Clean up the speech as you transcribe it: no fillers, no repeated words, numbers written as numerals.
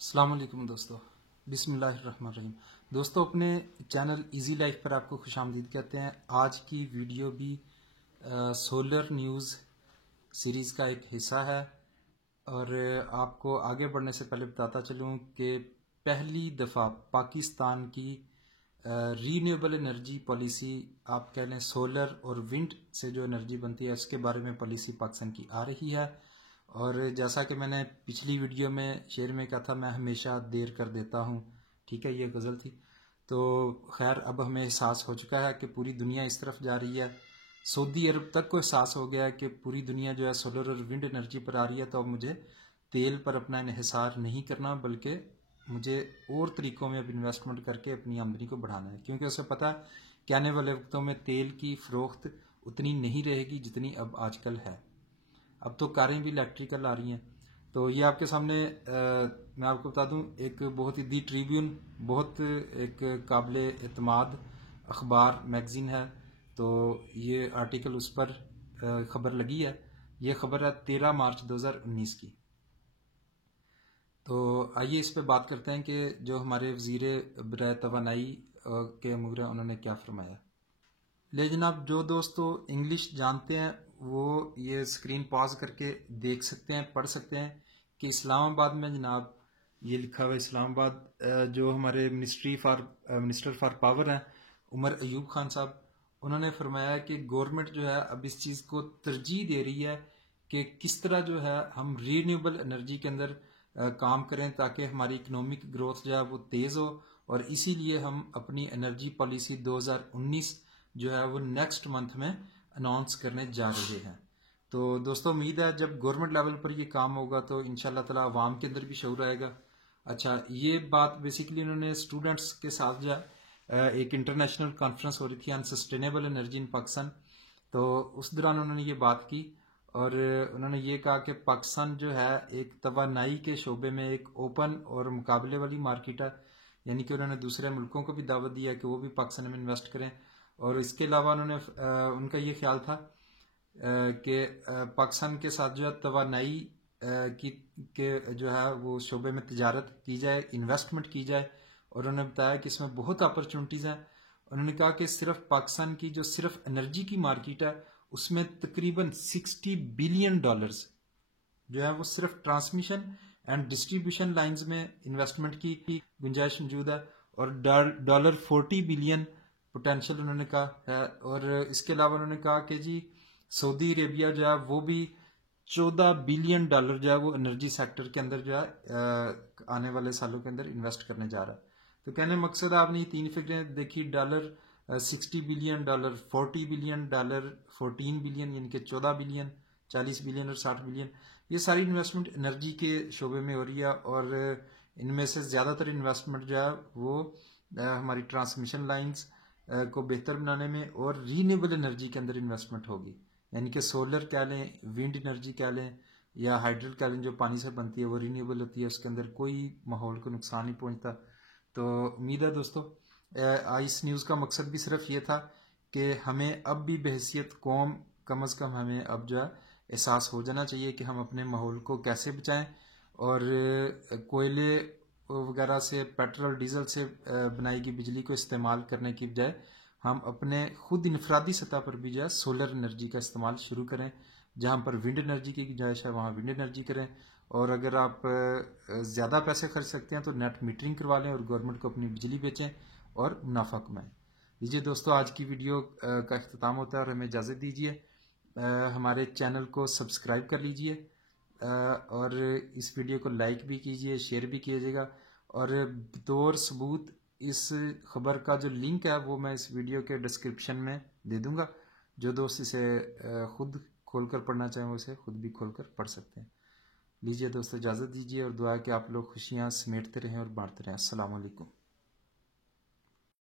अस्सलाम वालेकुम दोस्तों। बिस्मिल्लाहिर्रहमानिर्रहीम। दोस्तों, अपने चैनल इजी लाइफ पर आपको खुशामदीद कहते हैं। आज की वीडियो भी सोलर न्यूज़ सीरीज़ का एक हिस्सा है और आपको आगे बढ़ने से पहले बताता चलूँ कि पहली दफ़ा पाकिस्तान की रीन्यूएबल एनर्जी पॉलिसी, आप कह लें सोलर और विंड से जो एनर्जी बनती है उसके बारे में पॉलिसी पाकिस्तान की आ रही है। और जैसा कि मैंने पिछली वीडियो में शेयर में कहा था, मैं हमेशा देर कर देता हूँ। ठीक है, ये गज़ल थी। तो खैर, अब हमें एहसास हो चुका है कि पूरी दुनिया इस तरफ जा रही है। सऊदी अरब तक को एहसास हो गया है कि पूरी दुनिया जो है सोलर और विंड एनर्जी पर आ रही है। तो अब मुझे तेल पर अपना इन्हिसार नहीं करना, बल्कि मुझे और तरीकों में अब इन्वेस्टमेंट करके अपनी आमदनी को बढ़ाना है, क्योंकि उसे पता है कि आने वाले वक्तों में तेल की फ़रोख्त उतनी नहीं रहेगी जितनी अब आजकल है। अब तो कारें भी इलेक्ट्रिकल आ रही हैं। तो ये आपके सामने मैं आपको बता दूं, एक बहुत ही दी ट्रिब्यून, बहुत एक काबिल एतमाद अखबार मैगजीन है। तो ये आर्टिकल उस पर खबर लगी है। ये खबर है 13 मार्च 2019 की। तो आइए इस पे बात करते हैं कि जो हमारे वजीर बराए तवानाई के अमूर हैं उन्होंने क्या फरमाया। ले जनाब, जो दोस्तों इंग्लिश जानते हैं वो ये स्क्रीन पॉज करके देख सकते हैं, पढ़ सकते हैं कि इस्लामाबाद में जनाब ये लिखा हुआ है। इस्लामाबाद जो हमारे मिनिस्टर फॉर पावर हैं उमर अयूब खान साहब, उन्होंने फरमाया कि गवर्नमेंट जो है अब इस चीज़ को तरजीह दे रही है कि किस तरह जो है हम रीन्यूएबल एनर्जी के अंदर काम करें ताकि हमारी इकोनॉमिक ग्रोथ जो है वो तेज़ हो। और इसीलिए हम अपनी एनर्जी पॉलिसी 2019 जो है वो नेक्स्ट मंथ में अनाउंस करने जा रहे हैं। तो दोस्तों, उम्मीद है जब गवर्नमेंट लेवल पर ये काम होगा तो इंशाल्लाह ताला अवाम के अंदर भी शऊर आएगा। अच्छा, ये बात बेसिकली उन्होंने स्टूडेंट्स के साथ जो एक इंटरनेशनल कॉन्फ्रेंस हो रही थी on sustainable energy in Pakistan, तो उस दौरान उन्होंने ये बात की और उन्होंने ये कहा कि पाकिस्तान जो है एक तवानाई के शोबे में एक ओपन और मुकाबले वाली मार्केट है। यानी कि उन्होंने दूसरे मुल्कों को भी दावत दिया कि वो भी पाकिस्तान में इन्वेस्ट करें। और इसके अलावा उन्होंने उनका ये ख्याल था कि पाकिस्तान के साथ जो है तवानाई की के जो है वो शोबे में तिजारत की जाए, इन्वेस्टमेंट की जाए। और उन्होंने बताया कि इसमें बहुत अपॉर्चुनिटीज़ हैं। उन्होंने कहा कि सिर्फ पाकिस्तान की जो सिर्फ एनर्जी की मार्केट है उसमें तकरीबन $60 बिलियन जो है वो सिर्फ ट्रांसमिशन एंड डिस्ट्रीब्यूशन लाइंस में इन्वेस्टमेंट की गुंजाइश मौजूद है। और $40 बिलियन पोटेंशियल उन्होंने कहा है। और इसके अलावा उन्होंने कहा कि जी सऊदी अरेबिया जो है वो भी $14 बिलियन जो है वो एनर्जी सेक्टर के अंदर जो है आने वाले सालों के अंदर इन्वेस्ट करने जा रहा है। तो कहने मकसद आपने ये तीन फिगरें देखी, $60 बिलियन, $40 बिलियन, $14 बिलियन, यानी कि 14 बिलियन, 40 बिलियन और 60 बिलियन। ये सारी इन्वेस्टमेंट एनर्जी के शोबे में हो रही है। और इनमें से ज़्यादातर इन्वेस्टमेंट जो है वो हमारी ट्रांसमिशन लाइंस को बेहतर बनाने में और रीन्यूएबल एनर्जी के अंदर इन्वेस्टमेंट होगी। यानी कि सोलर कह लें, विंड एनर्जी कह लें या हाइड्रल कह लें, जो पानी से बनती है वो रीन्यूएबल होती है, उसके अंदर कोई माहौल को नुकसान नहीं पहुंचता। तो उम्मीद है दोस्तों, इस न्यूज़ का मकसद भी सिर्फ ये था कि हमें अब भी बहैसियत कौम कम अज़ कम हमें अब जो है एहसास हो जाना चाहिए कि हम अपने माहौल को कैसे बचाएं। और कोयले वगैरह से, पेट्रोल डीजल से बनाई गई बिजली को इस्तेमाल करने की बजाय हम अपने खुद इनफरादी सतह पर भी जो है सोलर एनर्जी का इस्तेमाल शुरू करें। जहां पर विंड एनर्जी की गुंजाइश है वहां विंड एनर्जी करें। और अगर आप ज़्यादा पैसे खर्च सकते हैं तो नेट मीटरिंग करवा लें और गवर्नमेंट को अपनी बिजली बेचें और मुनाफा कमाएं। लीजिए दोस्तों, आज की वीडियो का अख्ताम होता है और हमें इजाज़त दीजिए। हमारे चैनल को सब्सक्राइब कर लीजिए और इस वीडियो को लाइक भी कीजिए, शेयर भी कीजिएगा। और बतौर सबूत इस खबर का जो लिंक है वो मैं इस वीडियो के डिस्क्रिप्शन में दे दूंगा। जो दोस्त इसे खुद खोलकर पढ़ना चाहें वो इसे खुद भी खोलकर पढ़ सकते हैं। लीजिए दोस्तों, इजाज़त दीजिए और दुआ है कि आप लोग खुशियाँ समेटते रहें और बांटते रहें। अस्सलाम वालेकुम।